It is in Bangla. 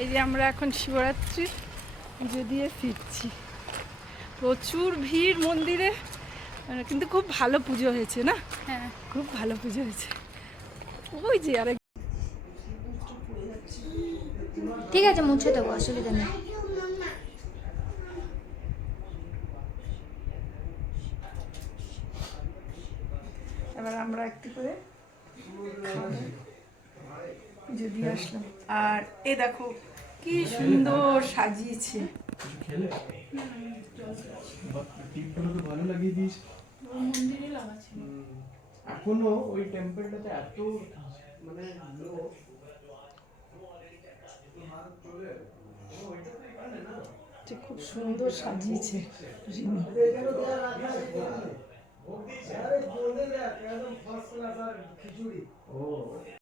এই যে আমরা এখন শিবরাত্রির পুজো দিয়ে ফিরছি। প্রচুর ভিড় মন্দিরে, কিন্তু খুব ভালো পুজো হয়েছে না? হ্যাঁ, খুব ভালো পুজো হয়েছে। ওই যে আরেক, ঠিক আছে মুছে দেবো, অসুবিধা নেই। এবার আমরা একটু করে পুজো দিয়ে আসলাম। আর এ দেখো কি সুন্দর সাজিয়েছে। ভালো লাগিয়ে দিস। এখনো ওই টেম্পলটাতে এত মানে খুব সুন্দর সাজিয়েছে।